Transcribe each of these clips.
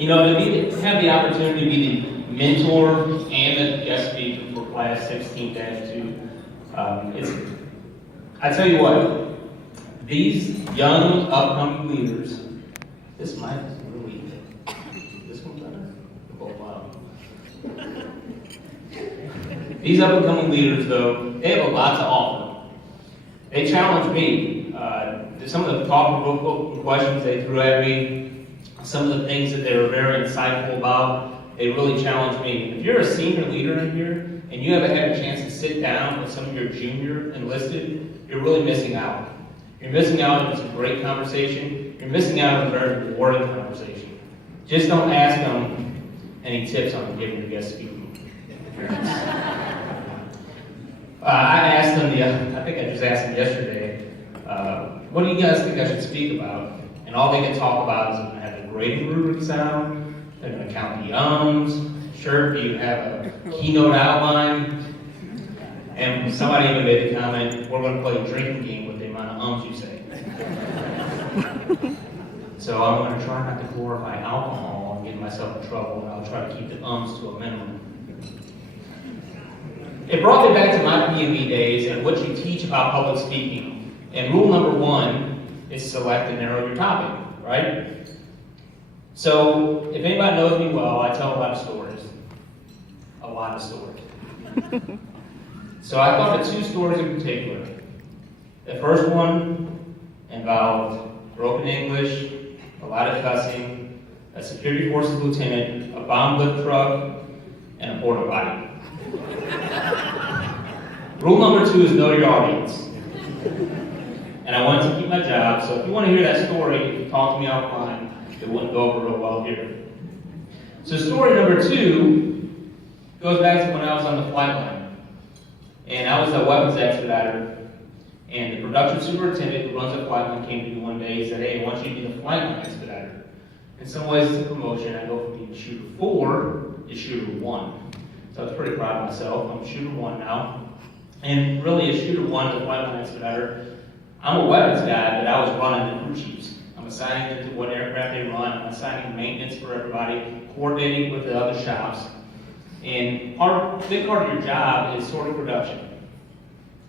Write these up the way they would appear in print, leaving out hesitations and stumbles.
To have the opportunity to be the mentor and the guest speaker for class 16-2, I tell you what, these young upcoming leaders, this mic is really, this one's better? Oh, wow. These upcoming leaders, though, they have a lot to offer. They challenge me. Some of the thought-provoking questions they threw at me, some of the things that they were very insightful about, they really challenged me. If you're a senior leader in here and you haven't had a chance to sit down with some of your junior enlisted, you're really missing out. You're missing out on some great conversation. You're missing out on a very rewarding conversation. Just don't ask them any tips on giving your guest speaking appearance. I asked them, I think I just asked them yesterday, what do you guys think I should speak about? And all they can talk about is I'm going to have the grading rubrics out, they're going to count the ums, sure, do you have a keynote outline? And somebody even made the comment, we're going to play a drinking game with the amount of ums you say. So I'm going to try not to glorify alcohol and get myself in trouble, and I'll try to keep the ums to a minimum. It brought me back to my PME days and what you teach about public speaking. And rule number 1 is select and narrow your topic, right? So if anybody knows me well, I tell a lot of stories. A lot of stories. So I thought of 2 stories in particular. The first one involved broken English, a lot of cussing, a security forces lieutenant, a bomb lift truck, and a porta potty. Rule number 2 is know your audience. And I wanted to keep my job, so if you want to hear that story, you can talk to me offline. It wouldn't go over real well here. So story number 2 goes back to when I was on the flight line. And I was a weapons expediter, and the production superintendent who runs the flight line came to me one day and said, hey, I want you to be the flight line expediter. In some ways it's a promotion. I go from being shooter 4 to shooter 1. So I was pretty proud of myself. I'm shooter 1 now. And really, a shooter 1 to flight line expediter, I'm a weapons guy, but I was running the crew chiefs. I'm assigning them to what aircraft they run. I'm assigning maintenance for everybody, coordinating with the other shops. And a big part of your job is sort of production.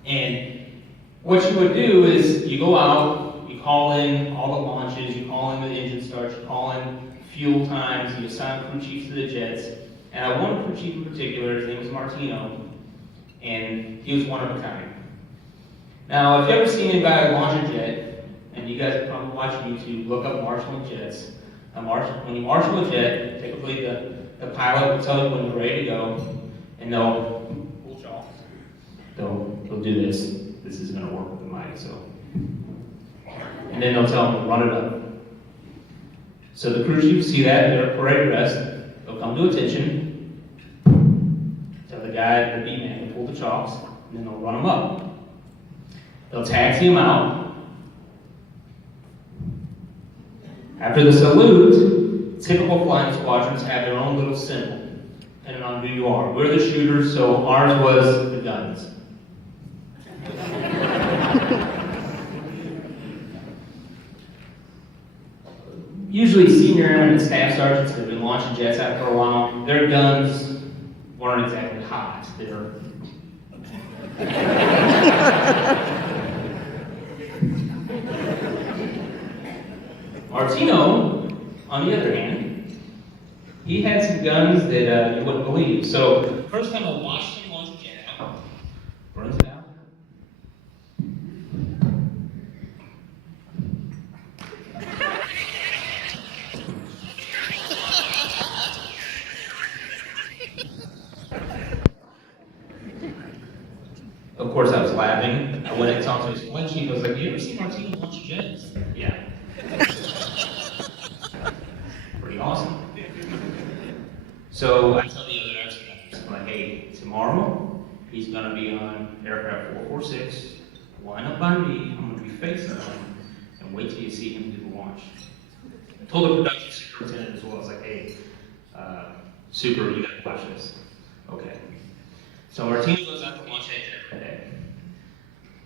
And what you would do is you go out, you call in all the launches, you call in the engine starts, you call in fuel times, you assign crew chiefs to the jets. And I had one crew chief in particular, his name was Martino, and he was one of a kind. Now, if you've ever seen anybody launch a jet, and you guys probably watch YouTube, look up marshalling jets. When you marshal a jet, typically the pilot will tell you when you're ready to go, and they'll pull chalk. They'll do this. This is going to work with the mic, so. And then they'll tell them to run it up. So the crew chiefs see that, they're parade rest, they'll come to attention, tell the guy, the beat man, to pull the chalks, and then they'll run them up. They'll taxi him out. After the salute, typical flying squadrons have their own little symbol, depending on who you are. We're the shooters, so ours was the guns. Usually senior airmen and staff sergeants that have been launching jets out for a while, their guns weren't exactly hot. They're Martino, on the other hand, he had some guns that you wouldn't believe. So, the first time I watched him launch a jet out, runs it out. Of course, I was laughing. I went and talked to his flight chief. I was like, you ever see Martino launch a jet? Yeah. Pretty awesome. So I tell the other expediters, I'm like, hey, tomorrow he's going to be on aircraft 446. Line up by me. I'm going to be facing him and wait till you see him do the launch. I told the production superintendent as well. I was like, hey, super, you got to watch this. Okay. So Martino goes out to launch that jet today.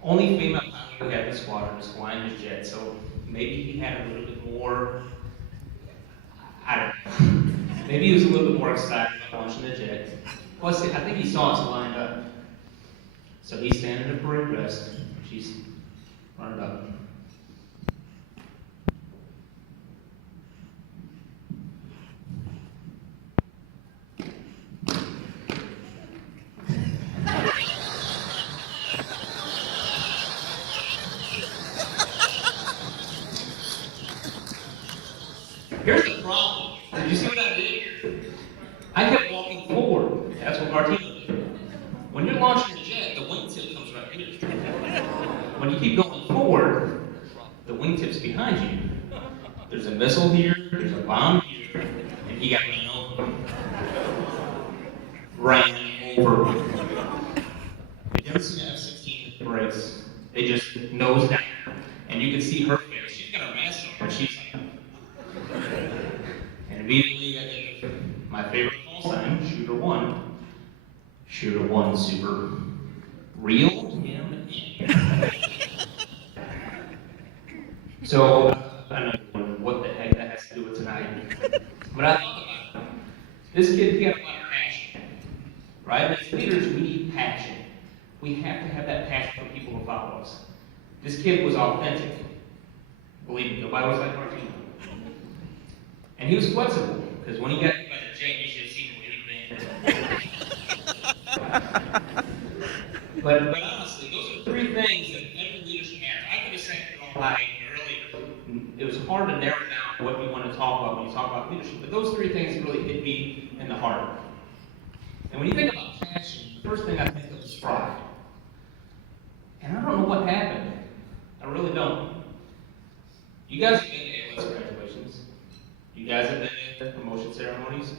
Only female pilot who had the squadron is flying his jet, so maybe he had a little bit more, I don't know. Maybe he was a little bit more excited about launching the jet. Plus, I think he saw us lined up. So he's standing in a parade rest. She's running up. Here's the problem. Did you see what I did? I kept walking forward. That's what Martina did. When you're launching a jet, the wingtip comes right here. When you keep going forward, the wingtip's behind you. There's a missile here, there's a bomb here, and he got ran over. Ran over. Have you ever seen an F-16 race? They just nose down. And you can see her face. She's got her mask on, but she's like, and immediately I get my favorite call sign, Shooter 1. Shooter 1, super. Reel him in. So, I don't know what the heck that has to do with tonight. But I thought about it. This kid, he had a lot of passion. Right? As leaders, we need passion. We have to have that passion for people who follow us. This kid was authentic. Believe me, nobody was like Martina. And he was flexible, because when he got hit by the jet, you should have seen the way he ran. But honestly, those are three things that every leader should have. I could have said it all night earlier. It was hard to narrow down what you want to talk about when you talk about leadership. But those three things really hit me in the heart. And when you think about passion, the first thing I think of is pride. And I don't know what happened. I really don't. You guys have been to ALS graduations. You guys have been to promotion ceremonies.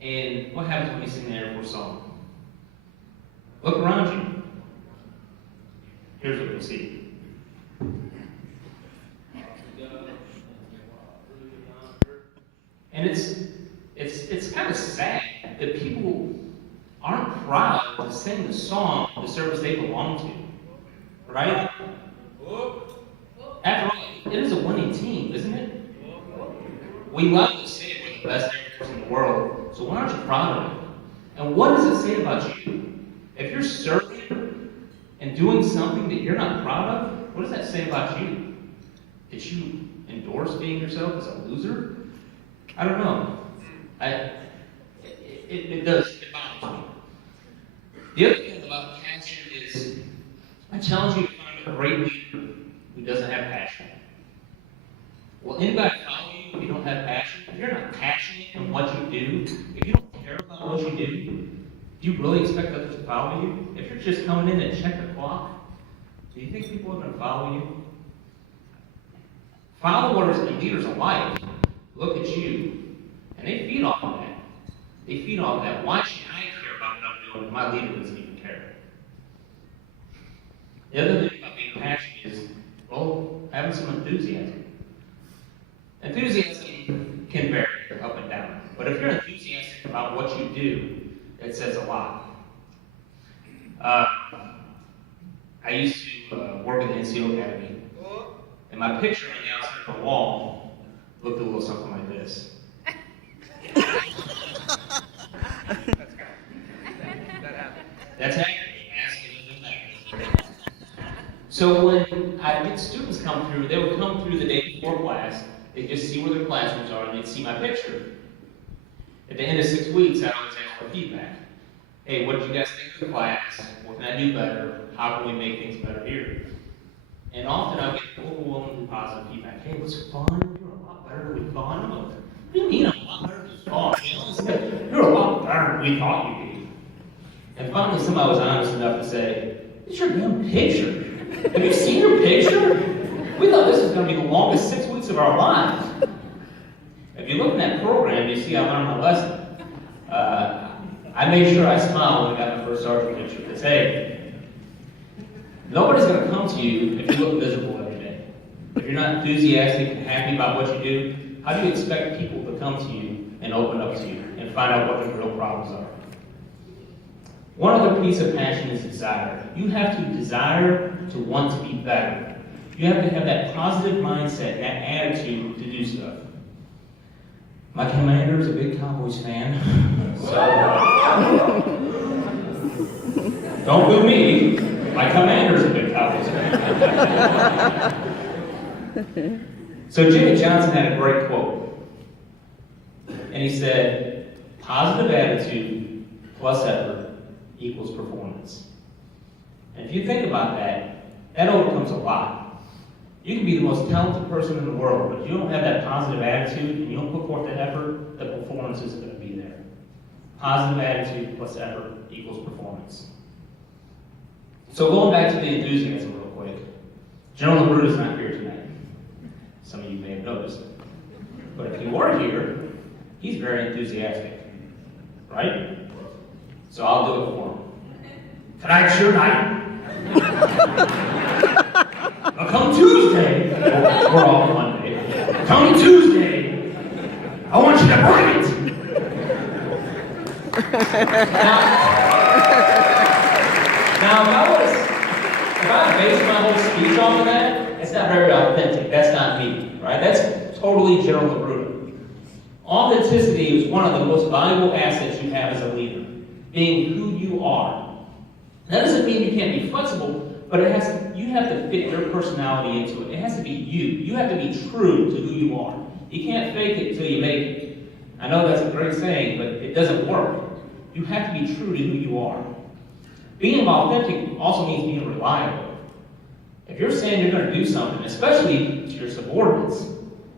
And what happens when you sing the Air Force song? Look around you. Here's what you'll see. And it's kind of sad that people aren't proud to sing the song, the service they belong to. Right? After all, it is a winning team, isn't it? We love to say we're the best Air Force in the world, so why aren't you proud of it? And what does it say about you? If you're serving and doing something that you're not proud of, what does that say about you? Did you endorse being yourself as a loser? I don't know. It does. It bothers me. The other thing about passion is, I challenge you to find a great leader who doesn't have passion. Will anybody follow you if you don't have passion? If you're not passionate in what you do, if you don't care about what you do you really expect others to follow you? If you're just coming in to check the clock, do you think people are going to follow you? Followers and leaders alike look at you, and they feed off of that. They feed off that. Why should I care about what I'm doing if my leader doesn't even care? The other thing about being passionate is, well, having some enthusiasm. Enthusiasm can vary up and down. But if you're enthusiastic about what you do, it says a lot. I used to work at the NCO Academy, and my picture on the outside of the wall looked a little something like this. That's accurate. Ask anything back. So when I get students come through, they would come through the day before class. They just see where their classrooms are, and they'd see my picture. At the end of 6 weeks, I always ask for feedback. Hey, what did you guys think of the class? What can I do better? How can we make things better here? And often I'll get overwhelmingly positive feedback. Hey, it was fun. You're a lot better than we thought. I'm like, what do you mean I'm a lot better than you thought? You're a lot better than we thought you'd be. And finally, somebody was honest enough to say, it's your damn picture. Have you seen your picture? We thought this was going to be the longest 6 weeks of our lives. If you look in that program, you see I learned my lesson. I made sure I smiled when I got my first sergeant picture. Because, hey, nobody's going to come to you if you look miserable every day. If you're not enthusiastic and happy about what you do, how do you expect people to come to you and open up to you and find out what their real problems are? One other piece of passion is desire. You have to desire to want to be better. You have to have that positive mindset, that attitude to do stuff. My commander is a big Cowboys fan, so don't boo me. My commander is a big Cowboys fan. So Jimmy Johnson had a great quote, and he said, "Positive attitude plus effort equals performance." And if you think about that, that overcomes a lot. You can be the most talented person in the world, but if you don't have that positive attitude and you don't put forth the effort, the performance isn't going to be there. Positive attitude plus effort equals performance. So going back to the enthusiasm real quick. General LaBrute is not here tonight. Some of you may have noticed. But if he were here, he's very enthusiastic. Right? So I'll do it for him. Tonight's your night. Now come Tuesday, we're off Monday. Come Tuesday, I want you to bring it. Now if I base my whole speech off of that, it's not very authentic. That's not me, right? That's totally General LaBrute. Authenticity is one of the most valuable assets you have as a leader, being who you are. That doesn't mean you can't be flexible, but you have to fit your personality into it. It has to be you. You have to be true to who you are. You can't fake it till you make it. I know that's a great saying, but it doesn't work. You have to be true to who you are. Being authentic also means being reliable. If you're saying you're going to do something, especially to your subordinates,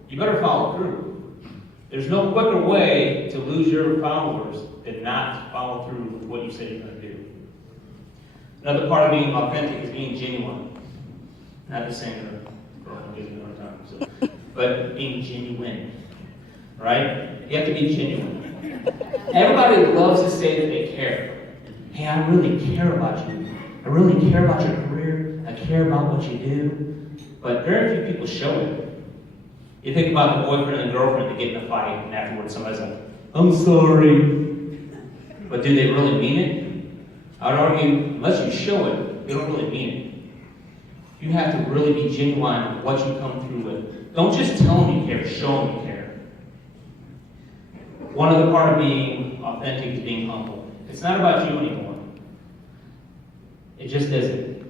you better follow through. There's no quicker way to lose your followers than not follow through with what you say you're going to do. Another part of being authentic is being genuine. Not the same girl gives me a hard time, but being genuine. Right? You have to be genuine. Everybody loves to say that they care. Hey, I really care about you. I really care about your career. I care about what you do. But very few people show it. You think about the boyfriend and girlfriend that get in a fight, and afterwards somebody's like, I'm sorry. But do they really mean it? I would argue, unless you show it, you don't really mean it. You have to really be genuine with what you come through with. Don't just tell them you care, show them you care. One other part of being authentic is being humble. It's not about you anymore. It just isn't.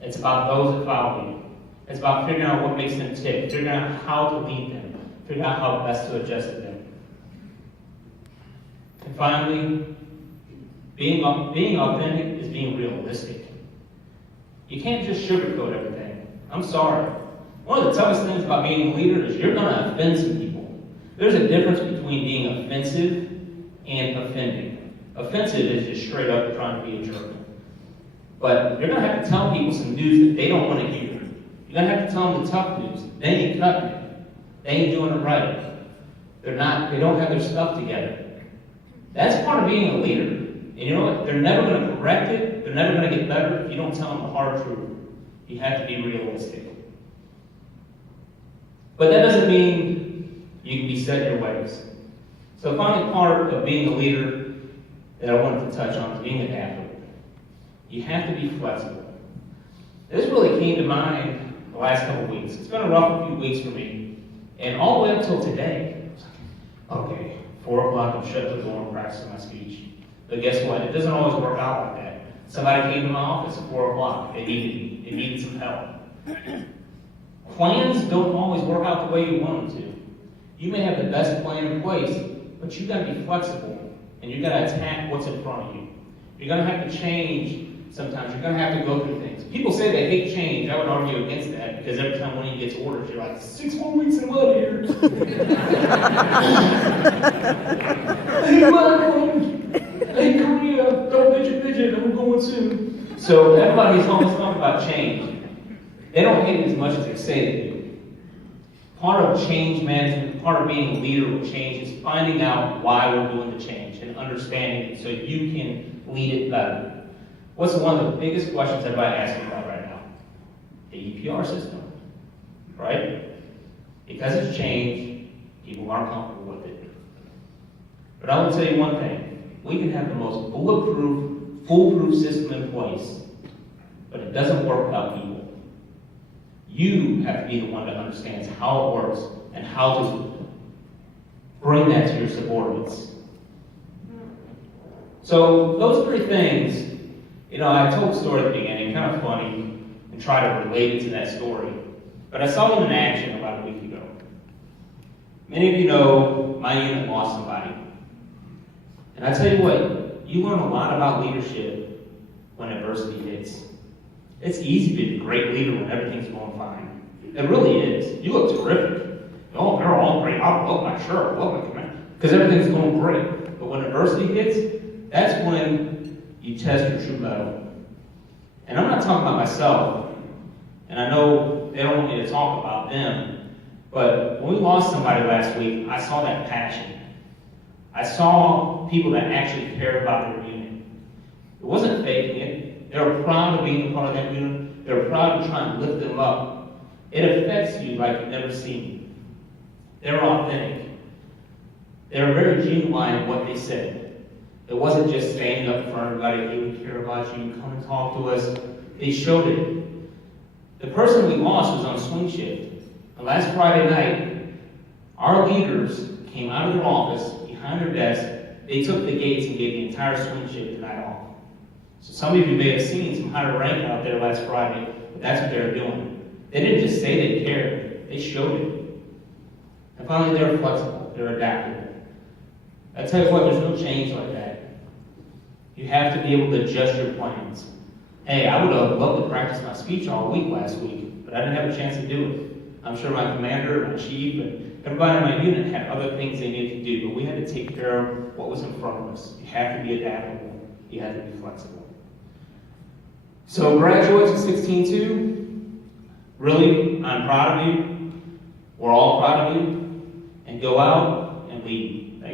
It's about those that follow you. It's about figuring out what makes them tick, figuring out how to lead them, figuring out how best to adjust to them. And finally, being authentic is being realistic. You can't just sugarcoat everything. I'm sorry. One of the toughest things about being a leader is you're going to offend some people. There's a difference between being offensive and offending. Offensive is just straight up trying to be a jerk. But you're going to have to tell people some news that they don't want to hear. You're going to have to tell them the tough news. They ain't cutting it. They ain't doing it right. They don't have their stuff together. That's part of being a leader. And you know what? They're never going to correct it. They're never going to get better if you don't tell them the hard truth. You have to be realistic. But that doesn't mean you can be set in your ways. So the final part of being a leader that I wanted to touch on is being an athlete. You have to be flexible. This really came to mind the last couple of weeks. It's been a rough few weeks for me. And all the way up till today, okay, 4 o'clock, I'm shut the door and practicing my speech. But guess what? It doesn't always work out like that. Somebody came to my office at 4 o'clock. They needed me. They needed some help. Plans don't always work out the way you want them to. You may have the best plan in place, but you've got to be flexible, and you've got to attack what's in front of you. You're going to have to change sometimes. You're going to have to go through things. People say they hate change. I would argue against that, because every time one of you gets orders, you're like, 6 more weeks and I'm out of here. I hate Michael. I hate Korea. Don't bitch, I'm going soon. So everybody's always talking about change. They don't hate it as much as they say they do. Part of change management, part of being a leader with change is finding out why we're doing the change and understanding it so you can lead it better. What's one of the biggest questions everybody asks me about right now? The EPR system, right? Because it's changed, people aren't comfortable with it. But I will tell you one thing. We can have the most bulletproof, foolproof system in place, but it doesn't work without people. You have to be the one that understands how it works and how to bring showing that to your subordinates. So those three things, I told a story at the beginning, kind of funny, and try to relate it to that story. But I saw them in action about a week ago. Many of you know my unit lost somebody. And I tell you what, you learn a lot about leadership when adversity hits. It's easy to be a great leader when everything's going fine. It really is. You look terrific. Oh, they're all great. I love my shirt. I love my command. Because everything's going great. But when adversity hits, that's when you test your true mettle. And I'm not talking about myself. And I know they don't want me to talk about them. But when we lost somebody last week, I saw that passion. I saw people that actually cared about their unit. It wasn't faking it. They were proud of being a part of that unit. They were proud of trying to lift them up. It affects you like you've never seen. They were authentic. They were very genuine in what they said. It wasn't just standing up for everybody, hey, we care about you, come and talk to us. They showed it. The person we lost was on swing shift. And last Friday night, our leaders came out of their office, behind their desk, they took the gates and gave the entire swing shift the night off. So some of you may have seen some higher rank out there last Friday, but that's what they were doing. They didn't just say they cared, they showed it. And finally, they're flexible, they're adaptable. I tell you what, there's no change like that. You have to be able to adjust your plans. Hey, I would have loved to practice my speech all week last week, but I didn't have a chance to do it. I'm sure my commander, my chief, and everybody in my unit had other things they needed to do, but we had to take care of what was in front of us. You have to be adaptable. You have to be flexible. So graduates of 16-2, really, I'm proud of you. We're all proud of you. And go out and lead. Thank you.